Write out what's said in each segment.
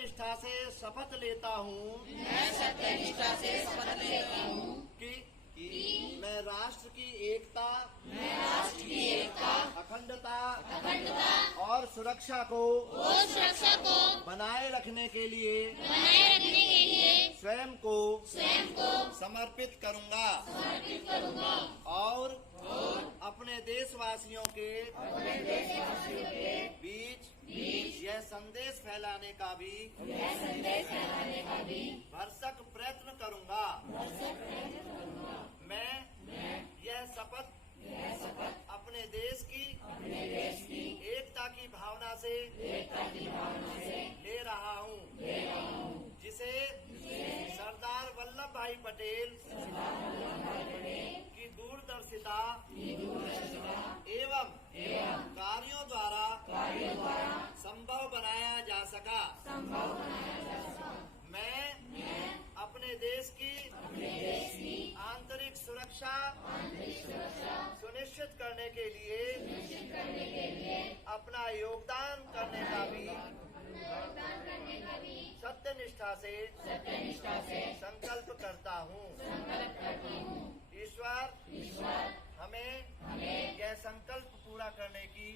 निष्ठा से शपथ लेता हूँ कि मैं राष्ट्र की एकता अखंडता और सुरक्षा को बनाए रखने के लिए स्वयं को समर्पित करूंगा और अपने देशवासियों के बीच यह संदेश फैलाने का भी भरसक प्रयत्न करूंगा। मैं यह शपथ अपने देश की एकता की भावना से ले रहा हूँ, जिसे सरदार वल्लभ भाई पटेल की दूरदर्शिता एवं कार्यों द्वारा संभव बनाया जा सका। मैं अपने देश की आंतरिक सुरक्षा सुनिश्चित करने के लिए अपना योगदान करने का भी सत्यनिष्ठा से संकल्प करता हूँ। ईश्वर हमें यह संकल्प पूरा करने की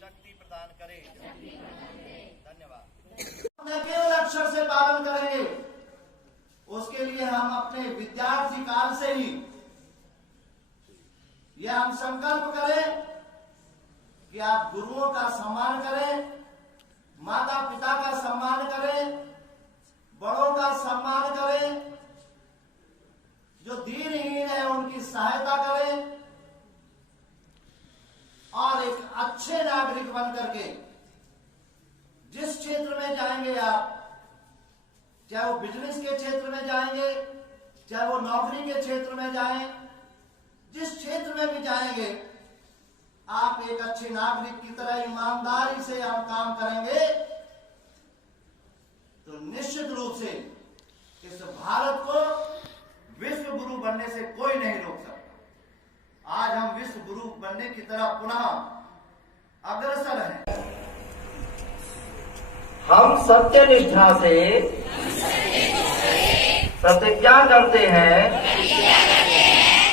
शक्ति प्रदान करे। धन्यवाद। केवल अक्षर से पालन करेंगे, उसके लिए हम अपने विद्यार्थी काल से ही यह हम संकल्प करें कि आप गुरुओं का सम्मान करें, माता पिता का सम्मान करें, बड़ों का सम्मान करें, जो दीनहीन है उनकी सहायता करें और एक अच्छे नागरिक बन करके जिस क्षेत्र में जाएंगे आप, चाहे वो बिजनेस के क्षेत्र में जाएंगे, चाहे वो नौकरी के क्षेत्र में जाएं, जिस क्षेत्र में भी जाएंगे, आप एक अच्छे नागरिक की तरह ईमानदारी से हम काम करेंगे तो निश्चित रूप से इस भारत को विश्व गुरु बनने से कोई नहीं रोक सकता। आज हम विश्व गुरु बनने की तरफ पुनः अग्रसर हैं। हम सत्यनिष्ठा से प्रतिज्ञा करते हैं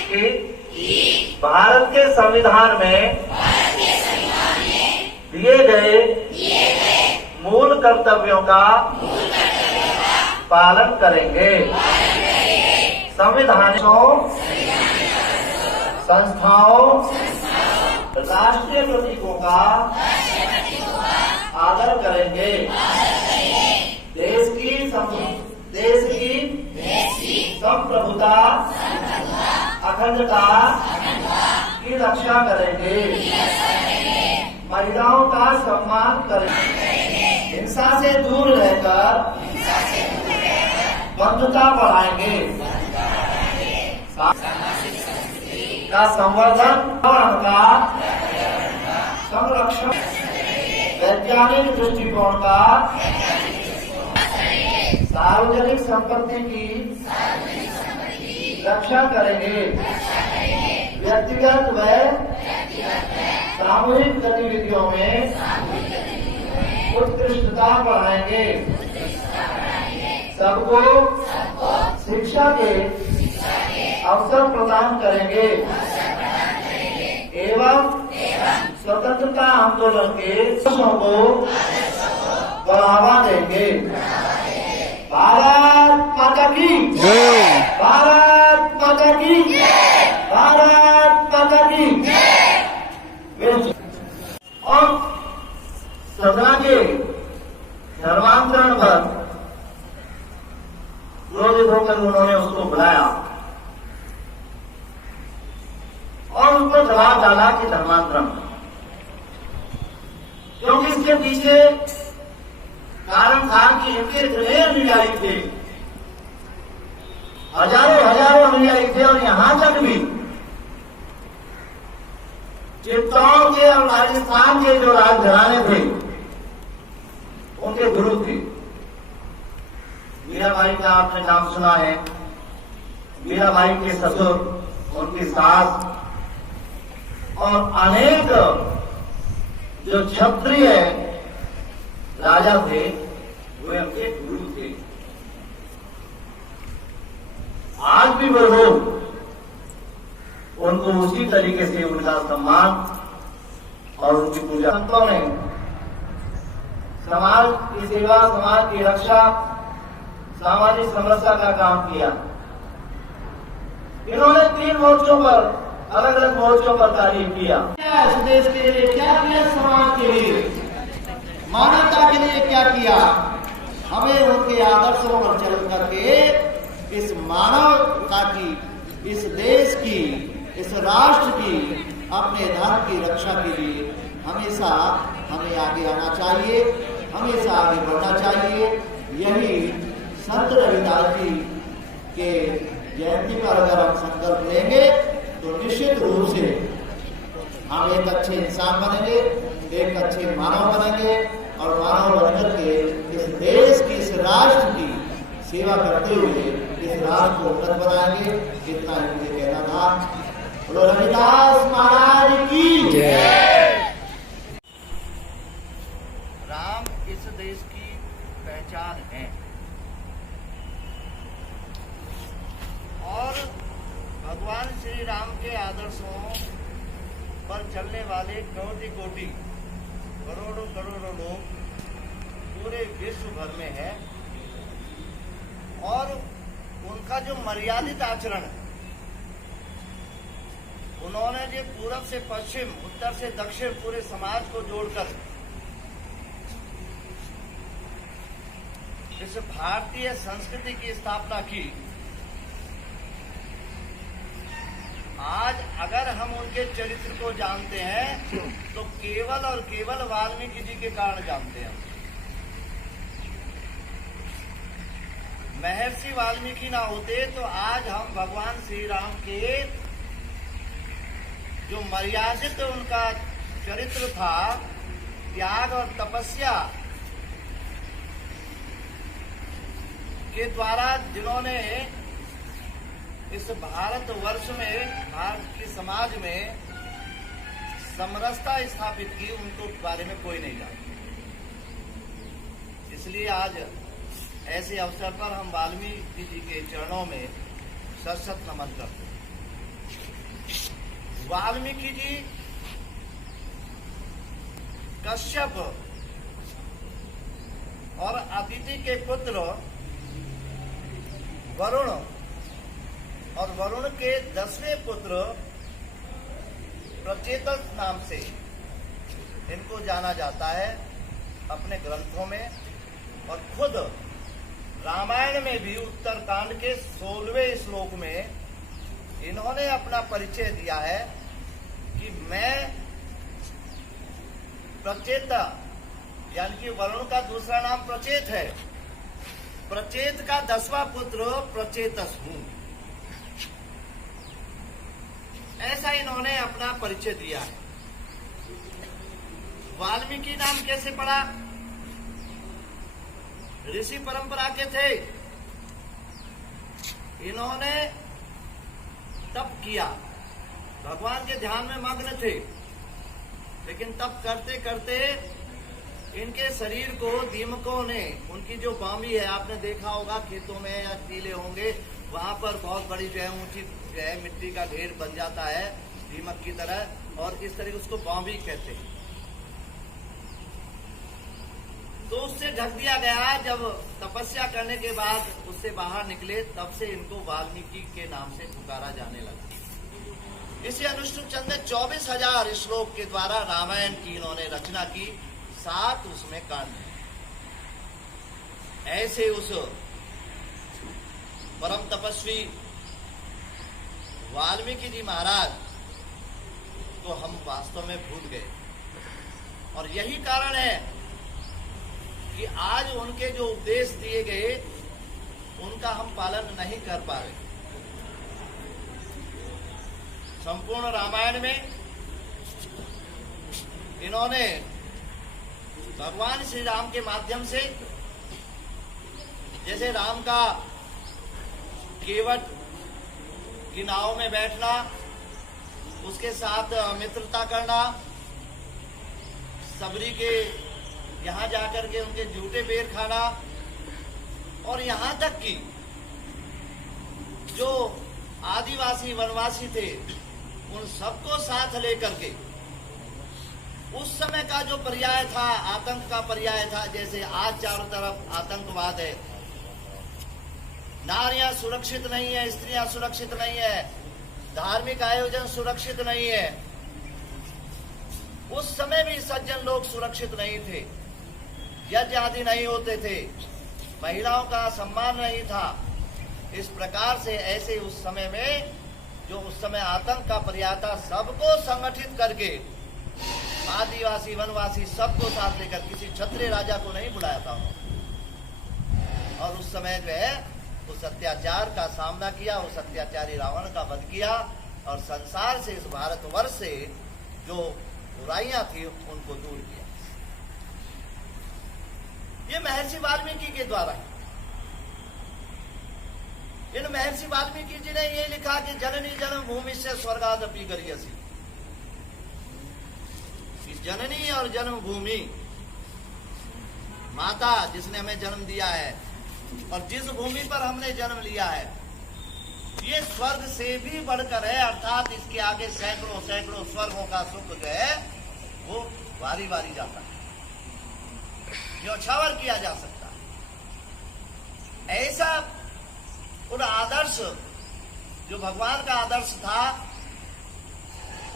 कि भारत के संविधान में दिए गए मूल कर्तव्यों का पालन करेंगे। संविधानों, संस्थाओं, राष्ट्रीय प्रतीकों का आदर करेंगे। देश की संप्रभुता, अखंडता की रक्षा करेंगे। महिलाओं का सम्मान करेंगे। हिंसा से दूर रहकर बंधुता बढ़ाएंगे। का संवर्धन और का संरक्षण, वैज्ञानिक दृष्टिकोण का, सार्वजनिक संपत्ति की रक्षा करेंगे। व्यक्तिगत व सामूहिक गतिविधियों में उत्कृष्टता बढ़ाएंगे। सबको शिक्षा के अवसर प्रदान करेंगे एवं स्वतंत्रता आंदोलन के आदर्शों को बढ़ावा देंगे। भारत माता की जय। भारत माता की जय। भारत माता की जय। और सदा के धर्मांतरण पर क्रोधित होकर उन्होंने उसको बुलाया और उसको जवाब डाला कि धर्मांतरण, क्योंकि इसके पीछे कारण था कि इनके इतने अनुयायी थे, हजारों अनुयायी थे और यहां तक भी चित्तौड़ के और राजस्थान के जो राजघराने थे उनके गुरु थे। मीराबाई का आपने नाम सुना है। मीराबाई के ससुर, उनकी सास और अनेक जो क्षत्रिय राजा थे, वे उनके गुरु थे। आज भी वो लोग उनको उसी तरीके से उनका सम्मान और उनकी पूजा। संतों ने समाज की सेवा, समाज की रक्षा, सामाजिक समरसता का काम किया। इन्होंने 3 मोर्चों पर, अलग अलग मोर्चों पर कार्य किया। इस देश के लिए क्या किया, समाज के लिए, मानवता के लिए क्या किया। हमें उनके आदर्शों पर चल करके इस मानवता की, इस देश की, इस राष्ट्र की, अपने धर्म की रक्षा के लिए हमेशा हमें आगे आना चाहिए, हमेशा आगे बढ़ना चाहिए। यही संत रविदास जी के जयंती पर अगर हम संकल्प लेंगे तो निश्चित रूप से हम एक अच्छे इंसान बनेंगे, एक अच्छे मानव बनेंगे और मानव बनकर के इस देश की, इस राष्ट्र की सेवा करते हुए इस राष्ट्र को उन्नत बनाएंगे। इतना ही मुझे कहना था। बोलो रविदास महाराज की जय। राम इस देश की पहचान है और भगवान श्री राम के आदर्शों पर चलने वाले कोटि कोटि, करोड़ों करोड़ों लोग पूरे विश्व भर में है और उनका जो मर्यादित आचरण है, उन्होंने जो पूरब से पश्चिम, उत्तर से दक्षिण पूरे समाज को जोड़कर इस भारतीय संस्कृति की स्थापना की। आज अगर हम उनके चरित्र को जानते हैं तो केवल और केवल वाल्मीकि जी के कारण जानते हैं। महर्षि वाल्मीकि ना होते तो आज हम भगवान श्री राम के जो मर्यादित उनका चरित्र था, त्याग और तपस्या के द्वारा जिन्होंने इस भारत वर्ष में, भारत के समाज में समरसता स्थापित की, उनको बारे में कोई नहीं जानता। इसलिए आज ऐसे अवसर पर हम वाल्मीकि जी के चरणों में सशत नमन करते हैं। वाल्मीकि जी कश्यप और अदिति के पुत्र वरुण और वरुण के 10वें पुत्र प्रचेतस नाम से इनको जाना जाता है अपने ग्रंथों में। और खुद रामायण में भी उत्तरकांड के 16वें श्लोक में इन्होंने अपना परिचय दिया है कि मैं प्रचेता, यानी कि वरुण का दूसरा नाम प्रचेत है, प्रचेत का 10वां पुत्र प्रचेतस हूं। ऐसा इन्होंने अपना परिचय दिया है। वाल्मीकि नाम कैसे पड़ा? ऋषि परंपरा के थे। इन्होंने तप किया, भगवान के ध्यान में मग्न थे, लेकिन तप करते करते इनके शरीर को दीमकों ने, उनकी जो बामी है, आपने देखा होगा खेतों में या टीले होंगे, वहां पर बहुत बड़ी जो है ऊंची जो है मिट्टी का ढेर बन जाता है दीमक की तरह, और इस तरह उसको बामी कहते हैं। तो उससे ढक दिया गया। जब तपस्या करने के बाद उससे बाहर निकले, तब से इनको वाल्मीकि के नाम से पुकारा जाने लगा। इसी अनुष्टुप चंद ने 24,000 श्लोक के द्वारा रामायण की इन्होंने रचना की, 7 उसमें कांड। ऐसे उस परम तपस्वी वाल्मीकि जी महाराज को हम वास्तव में भूल गए, और यही कारण है कि आज उनके जो उपदेश दिए गए उनका हम पालन नहीं कर पा रहे। संपूर्ण रामायण में इन्होंने भगवान श्री राम के माध्यम से, जैसे राम का केवट की नाव में बैठना, उसके साथ मित्रता करना, सबरी के यहाँ जाकर के उनके जूते बेर खाना, और यहाँ तक कि जो आदिवासी वनवासी थे उन सबको साथ लेकर के उस समय का जो पर्याय था, आतंक का पर्याय था, जैसे आज चारों तरफ आतंकवाद है, नारियां सुरक्षित नहीं है, स्त्रियां सुरक्षित नहीं है, धार्मिक आयोजन सुरक्षित नहीं है, उस समय भी सज्जन लोग सुरक्षित नहीं थे, यज्ञ आदि नहीं होते थे, महिलाओं का सम्मान नहीं था। इस प्रकार से ऐसे उस समय में जो उस समय आतंक का पर्याय था, सबको संगठित करके आदिवासी वनवासी सबको साथ लेकर, किसी क्षत्रिय राजा को नहीं बुलाया था उन्होंने, और उस समय जो है उस अत्याचार का सामना किया, उस अत्याचारी रावण का वध किया, और संसार से, इस भारतवर्ष से जो बुराइयां थी उनको दूर किया। ये महर्षि वाल्मीकि के द्वारा है। इन महर्षि वाल्मीकि जी ने ये लिखा कि जननी जन्म भूमि से स्वर्गादपि गरीयसी, जननी और जन्मभूमि, माता जिसने हमें जन्म दिया है और जिस भूमि पर हमने जन्म लिया है, ये स्वर्ग से भी बढ़कर है, अर्थात इसके आगे सैकड़ों सैकड़ों स्वर्गों का सुख जो है वो वारी वारी जाता है, न्योछावर किया जा सकता है। ऐसा उन आदर्श जो भगवान का आदर्श था,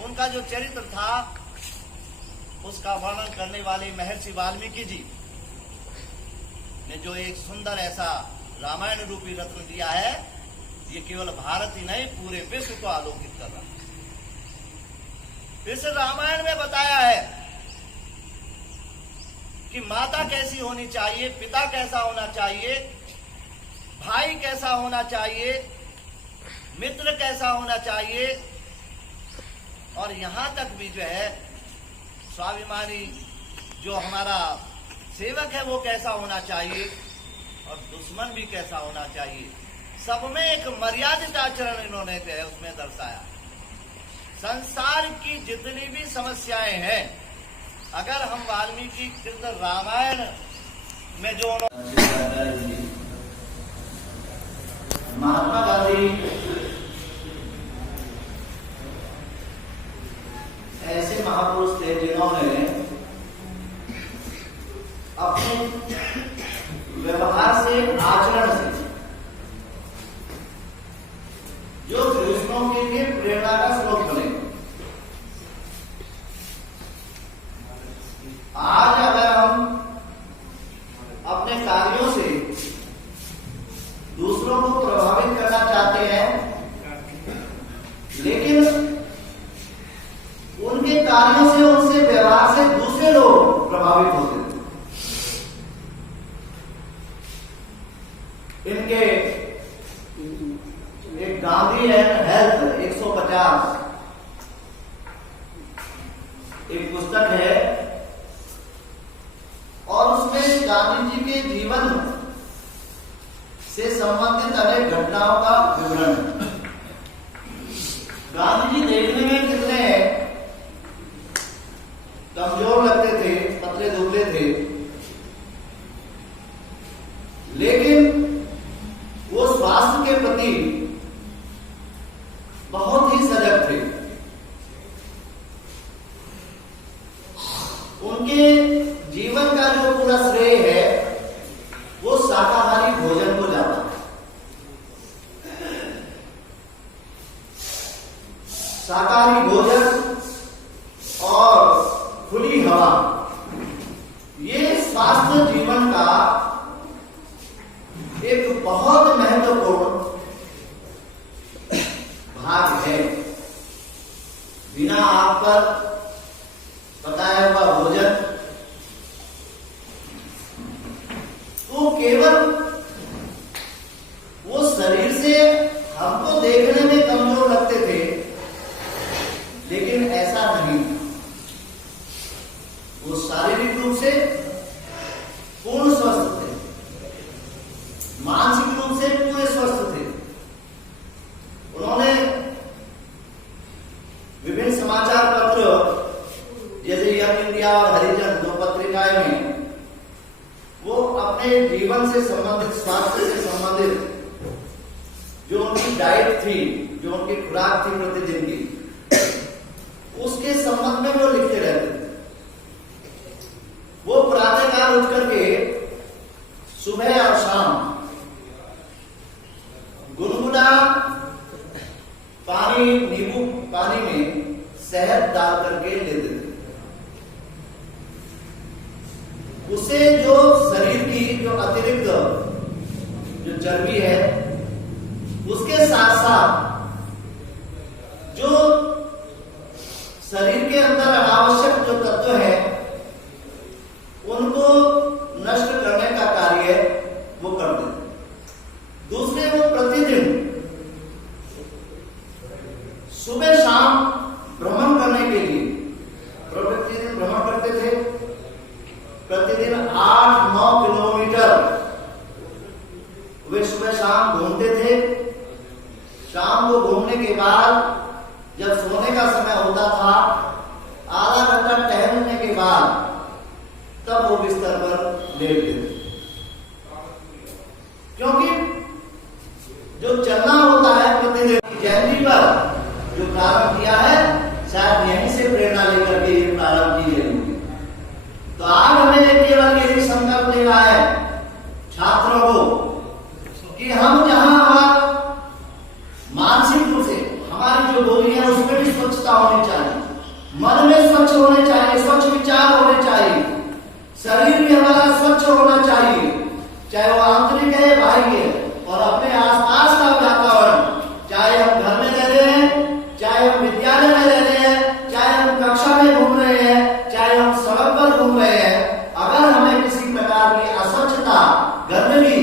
उनका जो चरित्र था, उसका वर्णन करने वाले महर्षि वाल्मीकि जी ने जो एक सुंदर ऐसा रामायण रूपी रत्न दिया है, ये केवल भारत ही नहीं पूरे विश्व को आलोकित कर रहा है। इस रामायण में बताया है कि माता कैसी होनी चाहिए, पिता कैसा होना चाहिए, भाई कैसा होना चाहिए, मित्र कैसा होना चाहिए, और यहां तक भी जो है स्वाभिमानी जो हमारा सेवक है वो कैसा होना चाहिए, और दुश्मन भी कैसा होना चाहिए। सब में एक मर्यादित आचरण इन्होंने जो है उसमें दर्शाया। संसार की जितनी भी समस्याएं हैं, अगर हम वाल्मीकि कृत रामायण में जो महात्मा गांधी ऐसे महापुरुष थे जिन्होंने अपने व्यवहार से, आचरण से जो दूसरों के लिए प्रेरणा का स्रोत बने। आज अगर हम अपने कार्यों से दूसरों को प्रभावित करना चाहते हैं, लेकिन उनके कार्यों से, उनसे व्यवहार से दूसरे लोग प्रभावित होते हैं। इनके एक गांधी एंड हेल्थ 150 एक पुस्तक है, और उसमें गांधी जी के जीवन से संबंधित अनेक घटनाओं का विवरण है। गांधी जी देखने में कितने कमजोर लगते थे, पतले दुबले थे, लेकिन वो स्वास्थ्य के प्रति बहुत ही सजग थे। उनके जीवन का जो पूरा श्रेय है वो शाकाहारी भोजन को जाता है। शाकाहारी भोजन और खुली हवा, ये स्वास्थ्य जीवन का एक बहुत महत्वपूर्ण भाग है। बिना आग पर बताया हुआ भोजन तो केवल वो शरीर से हमको देखने में कमजोर लगते थे, लेकिन ऐसा नहीं, वो शारीरिक रूप से पूर्ण स्वस्थ थे, मानसिक रूप से पूरे स्वस्थ थे। उन्होंने विभिन्न समाचार पत्र जैसे यंग इंडिया और हरिजन, दो पत्रिकाएं में अपने जीवन से संबंधित, स्वास्थ्य से संबंधित जो उनकी डाइट थी, जो उनकी खुराक थी प्रतिदिन की, उसके संबंध में वो लिखते रहते थे। वो प्रातःकाल उठ करके सुबह और शाम गुनगुना पानी, नींबू पानी में शहद डाल करके लेते थे। उसे जो शरीर की जो अतिरिक्त जो चर्बी है, उसके साथ साथ जो शरीर के अंदर अनावश्यक जो तत्व है उनको नष्ट करने का कार्य वो करते थे। दूसरे, वो प्रतिदिन सुबह शाम भ्रमण करने के लिए प्रतिदिन भ्रमण करते थे। प्रतिदिन 8-9 किलोमीटर वे सुबह शाम घूमते थे। शाम को घूमने के बाद जब सोने का समय होता था, आधा घंटा टहलने के बाद तब वो बिस्तर पर लेटते थे। क्योंकि जो चलना होता है प्रतिदिन, जयंती पर जो प्रारंभ किया है, शायद यहीं से प्रेरणा लेकर के ये प्रारंभ की गई। तो आज हमें केवल यही संकल्प लेना है छात्रों को कि हम जहां मानसिक रूप से हमारी जो बोली है उसमें भी स्वच्छता होनी चाहिए, मन में स्वच्छ होने चाहिए, स्वच्छ विचार होने चाहिए, शरीर भी हमारा स्वच्छ होना चाहिए, चाहे वो आंतरिक है बाह्य है, और अपने आसपास का वातावरण, चाहे हम घर में रह रहे हैं, चाहे हम विद्यालय में रह रहे हैं, चाहे हम कक्षा में घूम रहे हैं, चाहे हम सड़क पर घूम रहे हैं, अगर हमें किसी प्रकार की अस्वच्छता गंदगी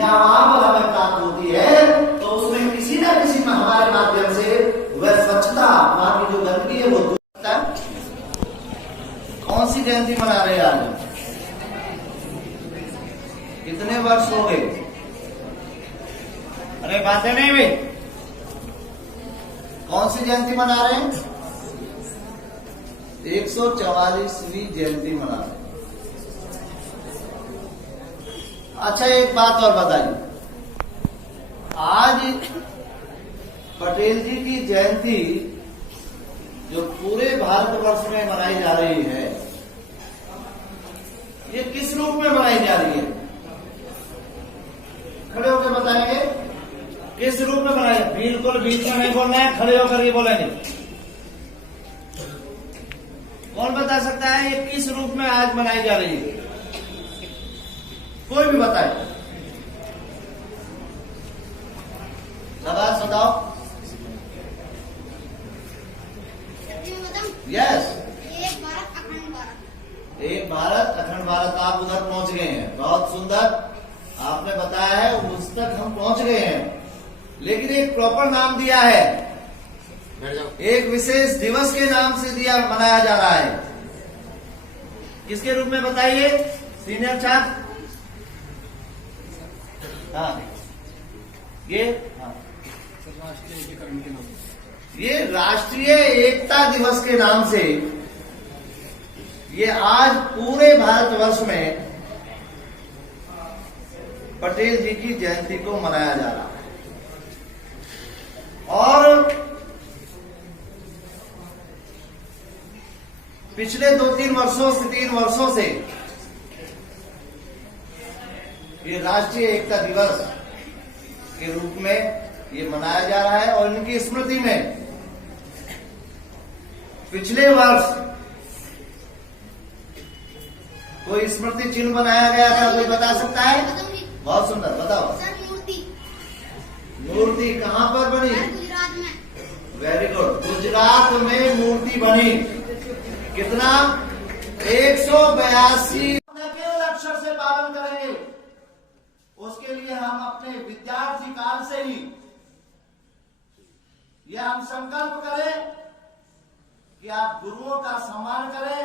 या वहां पर हमें प्राप्त होती है तो उसमें किसी न किसी हमारे माध्यम से वह स्वच्छता, वहां की जो गंदगी है वो दूर होता है। कौन सी जयंती मना रहे हैं आज? कितने वर्ष हो गए? अरे बातें नहीं हुई। कौन सी जयंती मना रहे हैं? 144वीं जयंती मना रहे हैं। अच्छा, एक बात और बताइए, आज पटेल जी की जयंती जो पूरे भारतवर्ष में मनाई जा रही है, ये किस रूप में मनाई जा रही है? खड़े होकर बताएंगे किस रूप में मनाई? बिल्कुल बीच में नहीं बोलना है, खड़े होकर ये बोलेंगे। कौन बता सकता है ये किस रूप में आज मनाई जा रही है? कोई भी बताए। शाबाश, बताओ। यस, एक भारत अखंड भारत। एक भारत अखंड भारत। आप उधर पहुंच गए हैं, बहुत सुंदर आपने बताया है, उस तक हम पहुंच गए हैं। लेकिन एक प्रॉपर नाम दिया है, एक विशेष दिवस के नाम से दिया, मनाया जा रहा है। किसके रूप में बताइए सीनियर छात्र? हाँ, ये ये राष्ट्रीय एकता दिवस के नाम से ये आज पूरे भारतवर्ष में पटेल जी की जयंती को मनाया जा रहा है। और पिछले 2-3 वर्षों से 3 वर्षों से ये राष्ट्रीय एकता दिवस के रूप में ये मनाया जा रहा है। और इनकी स्मृति में पिछले वर्ष कोई स्मृति चिन्ह बनाया गया था, कोई बता सकता है? बहुत सुंदर, बताओ। सर, मूर्ति। मूर्ति कहाँ पर बनी? गुजरात में। वेरी गुड, गुजरात में मूर्ति बनी। कितना? 182। केवल अक्षर से पालन करेंगे, उसके लिए हम अपने विद्यार्थी काल से ही यह हम संकल्प करें कि आप गुरुओं का सम्मान करें,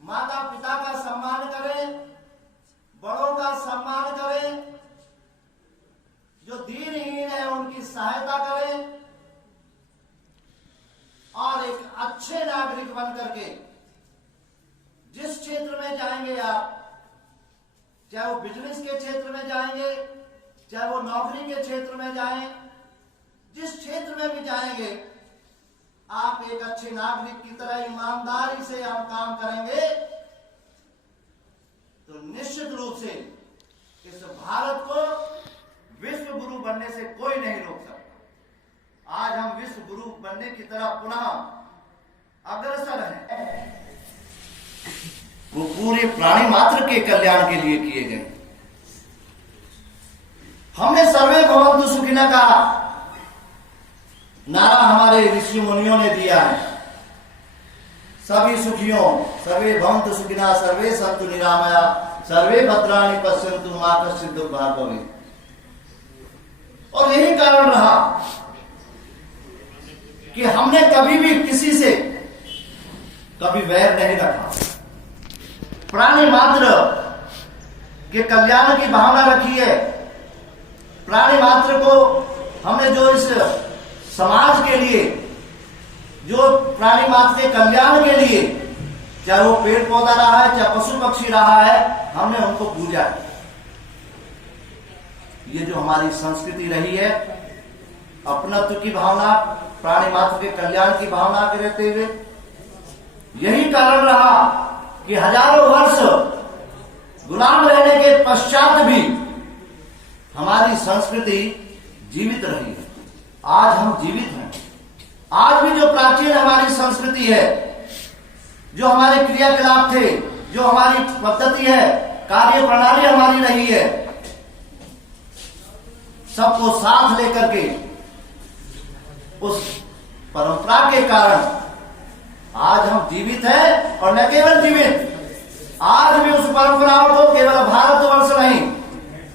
माता पिता का सम्मान करें, बड़ों का सम्मान करें, जो दीनहीन है उनकी सहायता करें, और एक अच्छे नागरिक बन करके जिस क्षेत्र में जाएंगे आप, चाहे चाहे वो बिजनेस के क्षेत्र में जाएंगे, चाहे वो नौकरी के क्षेत्र में जाएं, जिस क्षेत्र में भी जाएंगे, आप एक अच्छे नागरिक की तरह ईमानदारी से हम काम करेंगे तो निश्चित रूप से इस भारत को विश्व गुरु बनने से कोई नहीं रोक सकता। आज हम विश्व गुरु बनने की तरफ पुनः अग्रसर हैं। वो पूरे प्राणी मात्र के कल्याण के लिए किए गए। हमने सर्वे भवन्तु सुखिनः का नारा हमारे ऋषि मुनियों ने दिया है। सभी सुखियों, सर्वे भवन्तु सुखिनः, सर्वे सन्तु निरामया, सर्वे भद्राणि पश्यन्तु मा कश्चित् दुर्भाग् भवेत्। और यही कारण रहा कि हमने कभी भी किसी से कभी वैर नहीं रखा। प्राणी मात्र के कल्याण की भावना रखी है। प्राणी मात्र को हमने जो इस समाज के लिए, जो प्राणी मात्र के कल्याण के लिए, चाहे वो पेड़ पौधा रहा है, चाहे पशु पक्षी रहा है, हमने उनको पूजा है। ये जो हमारी संस्कृति रही है, अपनत्व की भावना, प्राणी मात्र के कल्याण की भावना के रहते हुए, यही कारण रहा कि हजारों वर्ष गुलाम रहने के पश्चात भी हमारी संस्कृति जीवित रही है। आज हम जीवित हैं। आज भी जो प्राचीन हमारी संस्कृति है, जो हमारे क्रियाकलाप थे, जो हमारी पद्धति है, कार्य प्रणाली हमारी रही है, सबको साथ लेकर के उस परंपरा के कारण आज हम जीवित हैं। और न केवल जीवित, आज भी उस परंपराओं को केवल भारतवर्ष नहीं,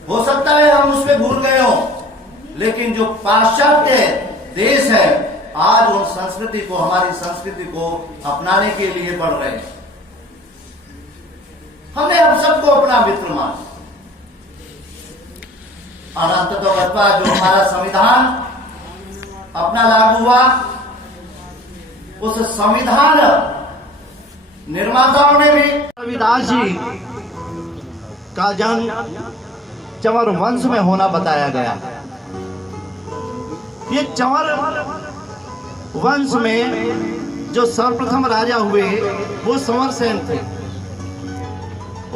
हो सकता है हम उसमें भूल गए हो, लेकिन जो पाश्चात्य देश है आज उन संस्कृति को, हमारी संस्कृति को अपनाने के लिए बढ़ रहे हैं। हमने हम सबको अपना मित्र मान, अनंत तो बतवा जो हमारा संविधान अपना लागू हुआ, उस संविधान निर्माताओं ने भी रविदास जी का जन्म चंवर वंश में होना बताया गया। ये चंवर वंश में जो सर्वप्रथम राजा हुए वो संवर सेन थे।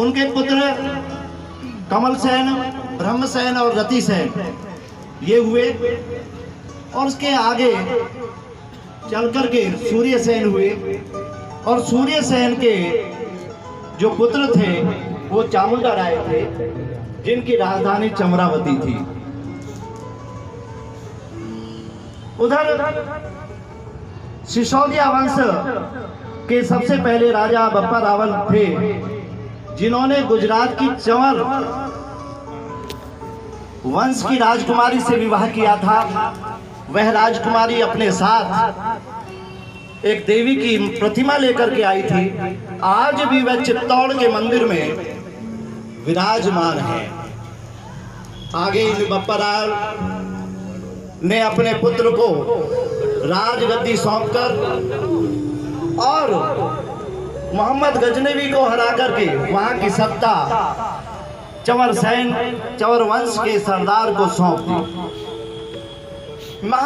उनके पुत्र कमल सेन, ब्रह्मसेन और रति सेन ये हुए, और उसके आगे चलकर के सूर्य सेन हुए, और सूर्य सेन के जो पुत्र थे वो चामुंडा राय थे, जिनकी राजधानी चमरावती थी। उधर सिसोदिया वंश के सबसे पहले राजा बप्पा रावल थे, जिन्होंने गुजरात की चंवर वंश की राजकुमारी से विवाह किया था। वह राजकुमारी अपने साथ एक देवी की प्रतिमा लेकर के आई थी। आज भी वह चित्तौड़ के मंदिर में विराजमान है। आगे बप्पा रावल ने अपने पुत्र को राजगद्दी सौंपकर और मोहम्मद गजनवी को हरा करके वहां की सत्ता चंवर सेन, चंवर वंश के सरदार को सौंप दी।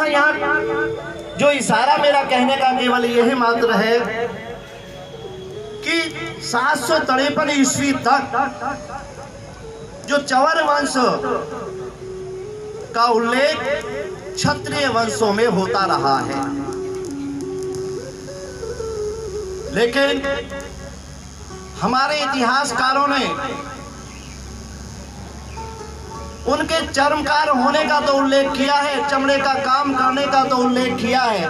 यहाँ जो इशारा मेरा कहने का केवल यही मात्र है कि 753 ईस्वी तक जो चंवर वंश का उल्लेख क्षत्रिय वंशों में होता रहा है, लेकिन हमारे इतिहासकारों ने उनके चर्मकार होने का तो उल्लेख किया है, चमड़े का काम करने का तो उल्लेख किया है,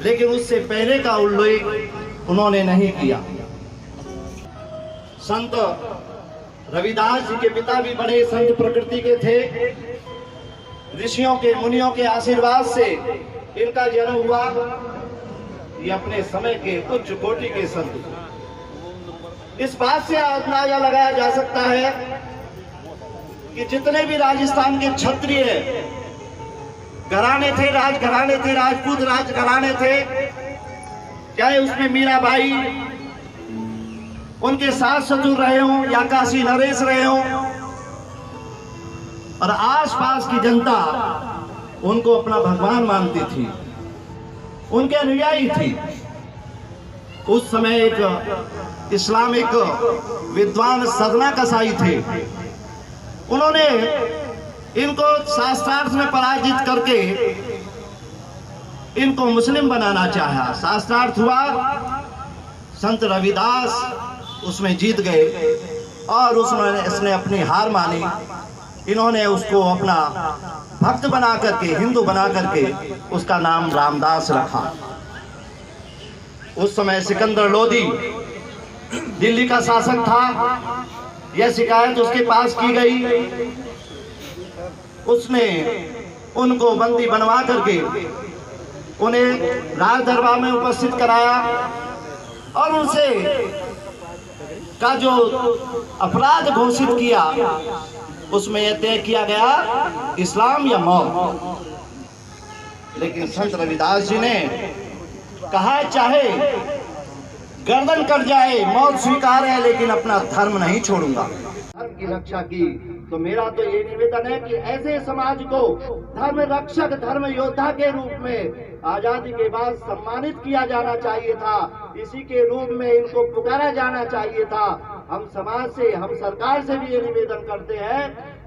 लेकिन उससे पहले का उल्लेख उन्होंने नहीं किया। संत रविदास जी के पिता भी बड़े संत प्रकृति के थे। ऋषियों के, मुनियों के आशीर्वाद से इनका जन्म हुआ। ये अपने समय के उच्च कोटि के संत। इस बात से अंदाजा लगाया जा सकता है कि जितने भी राजस्थान के क्षत्रिय घराने थे, राजघराने थे, राजपूत राजघराने थे, चाहे उसमें मीराबाई, उनके सास ससुर रहे हों या काशी नरेश रहे हों, और आसपास की जनता उनको अपना भगवान मानती थी, उनके अनुयायी थी। उस समय एक इस्लामिक विद्वान सदना कसाई थे, उन्होंने इनको शास्त्रार्थ में पराजित करके इनको मुस्लिम बनाना चाहा। शास्त्रार्थ हुआ, संत रविदास उसमें जीत गए और उसने अपनी हार मानी। इन्होंने उसको अपना भक्त बना करके, हिंदू बना करके उसका नाम रामदास रखा। उस समय सिकंदर लोदी दिल्ली का शासक था। यह शिकायत उसके पास की गई, उसने उनको बंदी बनवा करके उन्हें राज दरबार में उपस्थित कराया और उनसे का जो अपराध घोषित किया उसमें यह तय किया गया इस्लाम या मौत। लेकिन संत रविदास जी ने कहा चाहे गर्दन कट जाए, मौत स्वीकार है, लेकिन अपना धर्म नहीं छोड़ूंगा। धर्म की रक्षा की। तो मेरा तो ये निवेदन है कि ऐसे समाज को धर्म रक्षक, धर्म योद्धा के रूप में आजादी के बाद सम्मानित किया जाना चाहिए था। इसी के रूप में इनको पुकारा जाना चाहिए था। हम समाज से, हम सरकार से भी ये निवेदन करते हैं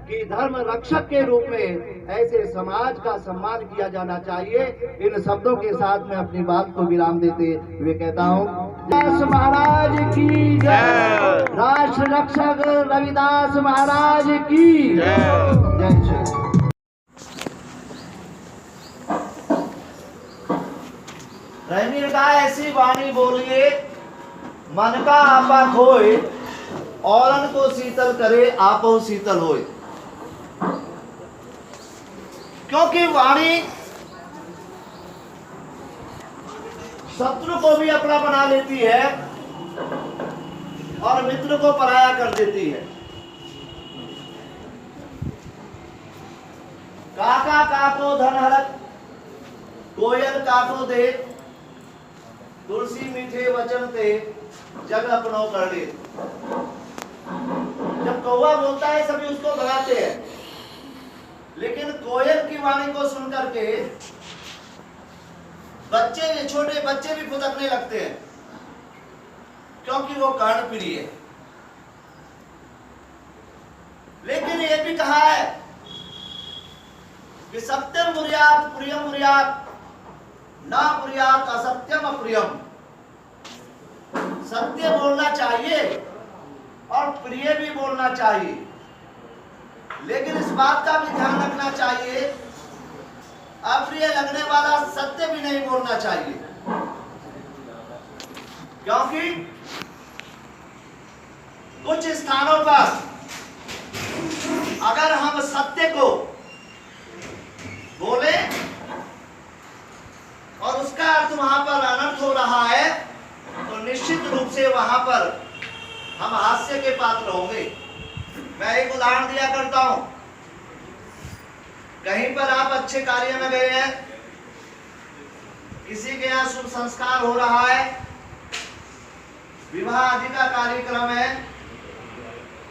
कि धर्म रक्षक के रूप में ऐसे समाज का सम्मान किया जाना चाहिए। इन शब्दों के साथ मैं अपनी बात को विराम देते हुए कहता हूँ, महाराज की जय, राष्ट्र रक्षक रविदास महाराज की जय। रैनी का ऐसी वाणी बोलिए, मन का आपा खोए, औरन को शीतल करे, आपो शीतल होए। क्योंकि वाणी शत्रु को भी अपना बना लेती है और मित्र को पराया कर देती है। काका काको धन हरत, कोयल काको दे, तुलसी मीठे वचन ते, जग अपनो कर ले। जब कौवा बोलता है सभी उसको भगाते हैं, लेकिन कोयल की वाणी को सुनकर के बच्चे, छोटे बच्चे भी फुदकने लगते हैं, क्योंकि वो कर्णप्रिय है। लेकिन ये भी कहा है कि सत्यम बुर्यात प्रियम बुर्यात, ना बुर्यात असत्यम अप्रियम। सत्य बोलना चाहिए और प्रिय भी बोलना चाहिए, लेकिन इस बात का भी ध्यान रखना चाहिए, अप्रिय लगने वाला सत्य भी नहीं बोलना चाहिए। क्योंकि कुछ स्थानों पर अगर हम सत्य को बोले और उसका अर्थ वहां पर अनर्थ हो रहा है, तो निश्चित रूप से वहां पर हम हास्य के पात्र होंगे। मैं एक उदाहरण दिया करता हूं। कहीं पर आप अच्छे कार्य में गए हैं, किसी के यहाँ शुभ संस्कार हो रहा है, विवाह आदि का कार्यक्रम है,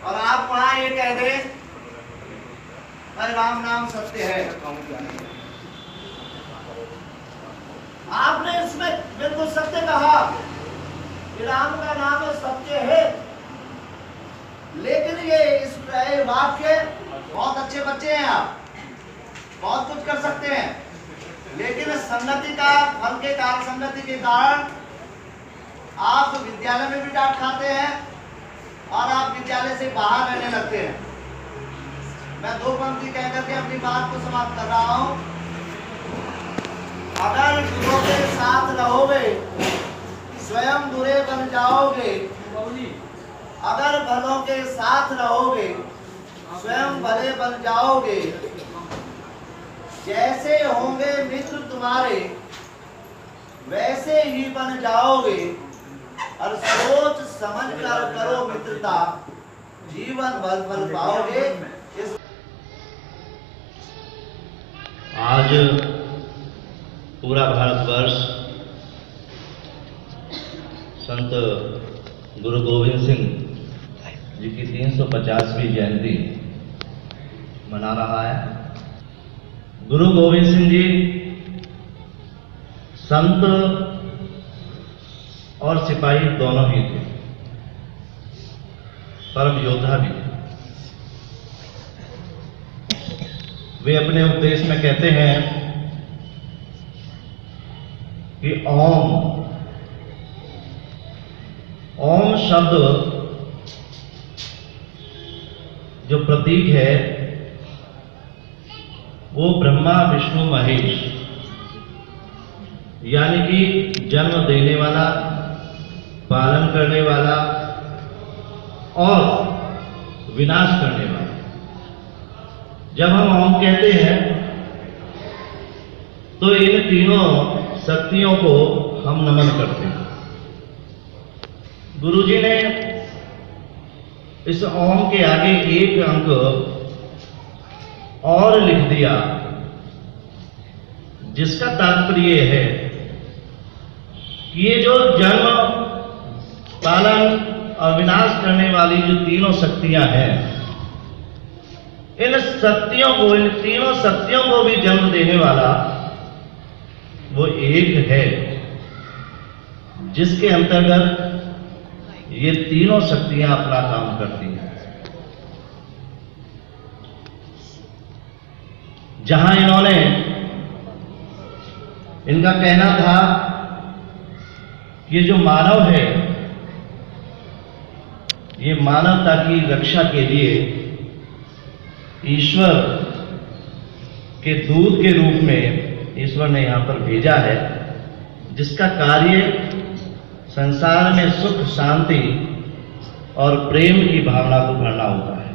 और आप वहां ये कह दें, अरे राम नाम सत्य है। आपने इसमें बिल्कुल सत्य कहा कि राम का नाम सत्य है, लेकिन ये इस वाक्य, बहुत अच्छे बच्चे हैं आप, बहुत कुछ कर सकते हैं, लेकिन संगति का फल के कारण, संगति के कारण आप विद्यालय में भी डांट खाते हैं और आप विद्यालय से बाहर रहने लगते हैं। मैं दो पंक्ति कह करके अपनी बात को समाप्त कर रहा हूं। अगर गुरुओं के साथ रहोगे स्वयं बुरे बन जाओगे, अगर भलों के साथ रहोगे स्वयं भले बन जाओगे। जैसे होंगे मित्र तुम्हारे वैसे ही बन जाओगे, और सोच समझ कर करो मित्रता, जीवन भर फल पाओगे। आज पूरा भारतवर्ष संत गुरु गोविंद सिंह जी की 350वीं जयंती मना रहा है। गुरु गोविंद सिंह जी संत और सिपाही दोनों ही थे, परम योद्धा भी थे। वे अपने उपदेश में कहते हैं कि ओम शब्द जो प्रतीक है वो ब्रह्मा विष्णु महेश यानी कि जन्म देने वाला, पालन करने वाला और विनाश करने वाला। जब हम ओम कहते हैं तो इन तीनों शक्तियों को हम नमन करते हैं। गुरुजी ने इस ओम के आगे एक अंक और लिख दिया, जिसका तात्पर्य है कि ये जो जन्म, पालन और विनाश करने वाली जो तीनों शक्तियां हैं, इन तीनों शक्तियों को भी जन्म देने वाला वो एक है, जिसके अंतर्गत ये तीनों शक्तियां अपना काम करती हैं। जहां इन्होंने, इनका कहना था कि ये जो मानव है, ये मानवता की रक्षा के लिए ईश्वर के दूत के रूप में ईश्वर ने यहां पर भेजा है, जिसका कार्य संसार में सुख, शांति और प्रेम की भावना को भरना होता है।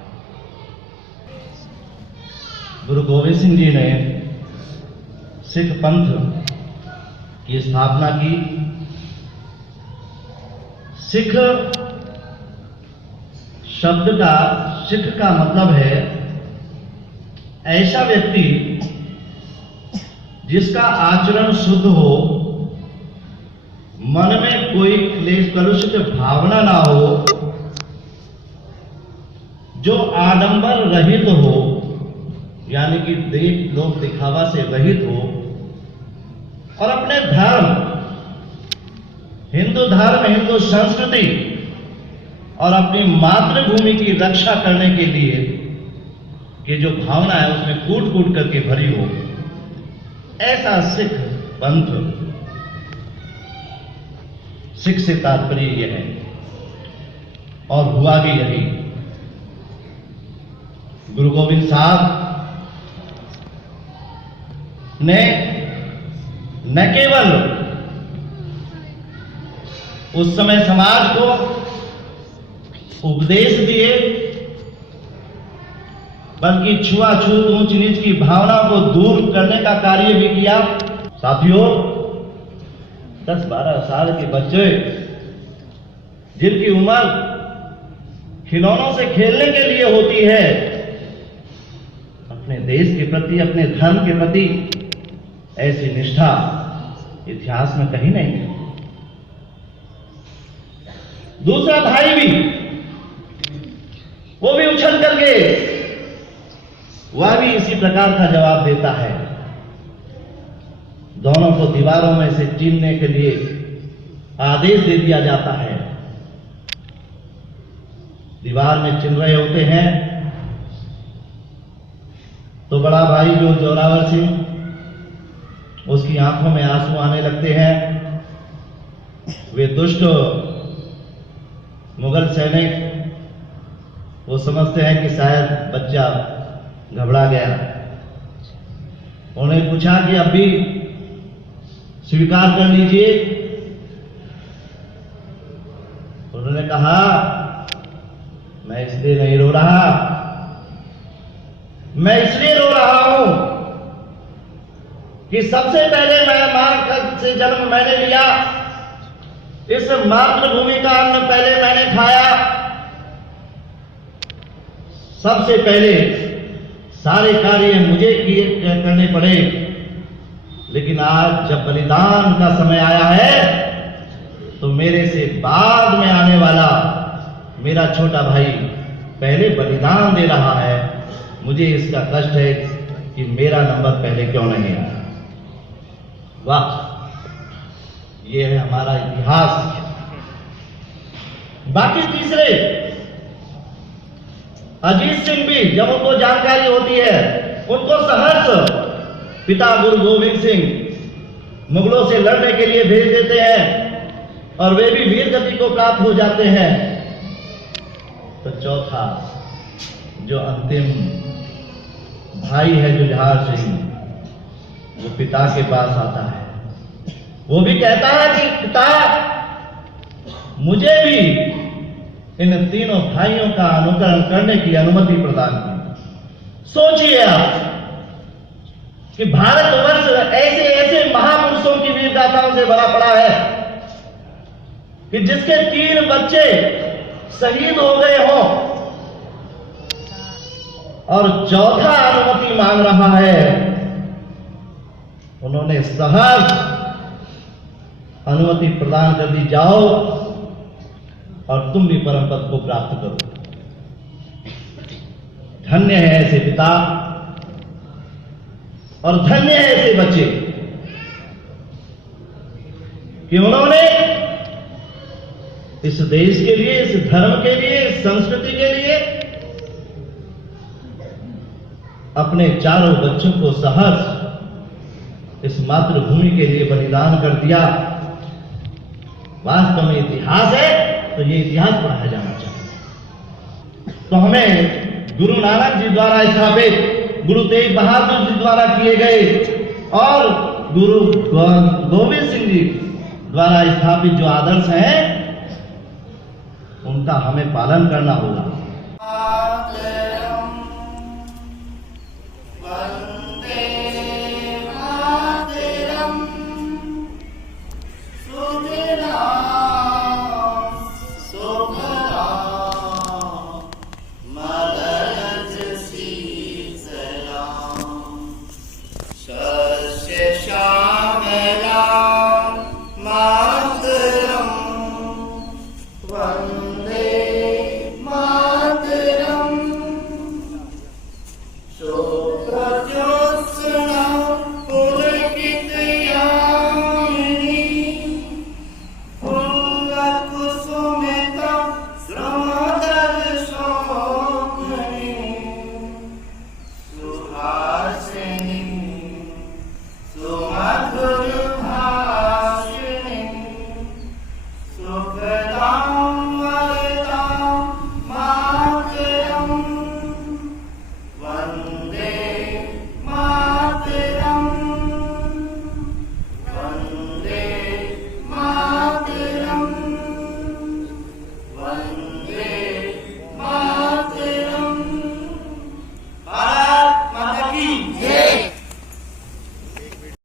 गुरु गोविंद सिंह जी ने सिख पंथ की स्थापना की। सिख शब्द का, सिख का मतलब है ऐसा व्यक्ति जिसका आचरण शुद्ध हो, मन में कोई क्लेश, कलुषित भावना ना हो, जो आडंबर रहित हो, यानी कि देख लोक दिखावा से रहित हो, और अपने धर्म, हिंदू धर्म, हिंदू संस्कृति और अपनी मातृभूमि की रक्षा करने के लिए कि जो भावना है उसमें कूट कूट करके भरी हो, ऐसा सिख पंथ, सिख से तात्पर्य यह है। और हुआ भी यही। गुरु गोविंद साहब ने न केवल उस समय समाज को उपदेश दिए, बल्कि छुआछूत, ऊंच नीच की भावना को दूर करने का कार्य भी किया। साथियों, 10-12 साल के बच्चे जिनकी उम्र खिलौनों से खेलने के लिए होती है, अपने देश के प्रति, अपने धर्म के प्रति ऐसी निष्ठा इतिहास में कहीं नहीं है। दूसरा भाई भी, वो भी उछल करके वह भी इसी प्रकार का जवाब देता है। दोनों को दीवारों में से चीरने के लिए आदेश दे दिया जाता है। दीवार में चिन रहे होते हैं तो बड़ा भाई जो जोरावर सिंह, उसकी आंखों में आंसू आने लगते हैं। वे दुष्ट मुगल सैनिक, वो समझते हैं कि शायद बच्चा घबरा गया। उन्हें पूछा कि अब भी स्वीकार कर लीजिए। उन्होंने कहा, मैं इसलिए नहीं रो रहा, मैं इसलिए रो रहा हूं कि सबसे पहले मैं मां से जन्म मैंने लिया, इस मातृभूमि का अन्न पहले मैंने खाया, सबसे पहले सारे कार्य मुझे करने पड़े। लेकिन आज जब बलिदान का समय आया है तो मेरे से बाद में आने वाला मेरा छोटा भाई पहले बलिदान दे रहा है, मुझे इसका कष्ट है कि मेरा नंबर पहले क्यों नहीं आया। वाह, ये है हमारा इतिहास। बाकी तीसरे अजीत सिंह भी, जब उनको जानकारी होती है, उनको सहर्ष पिता गुरु गोविंद सिंह मुगलों से लड़ने के लिए भेज देते हैं और वे भी वीर गति को प्राप्त हो जाते हैं। तो चौथा जो अंतिम भाई है जुझार सिंह, वो पिता के पास आता है। वो भी कहता है कि पिता, मुझे भी इन तीनों भाइयों का अनुकरण करने की अनुमति प्रदान की। सोचिए आप कि भारतवर्ष ऐसे ऐसे महापुरुषों की वीर गाथाओं से भरा पड़ा है कि जिसके 3 बच्चे शहीद हो गए हों और चौथा अनुमति मांग रहा है। उन्होंने सहर्ष अनुमति प्रदान कर दी, जाओ और तुम भी परम पद को प्राप्त करो। धन्य है ऐसे पिता और धन्य है ऐसे बच्चे कि उन्होंने इस देश के लिए, इस धर्म के लिए, इस संस्कृति के लिए अपने चारों बच्चों को सहर्ष इस मातृभूमि के लिए बलिदान कर दिया। वास्तव में इतिहास है तो ये इतिहास पढ़ाया जाना चाहिए। तो हमें गुरु नानक जी द्वारा स्थापित, गुरु तेग बहादुर जी द्वारा किए गए और गुरु गोविंद सिंह जी द्वारा स्थापित जो आदर्श हैं, उनका हमें पालन करना होगा।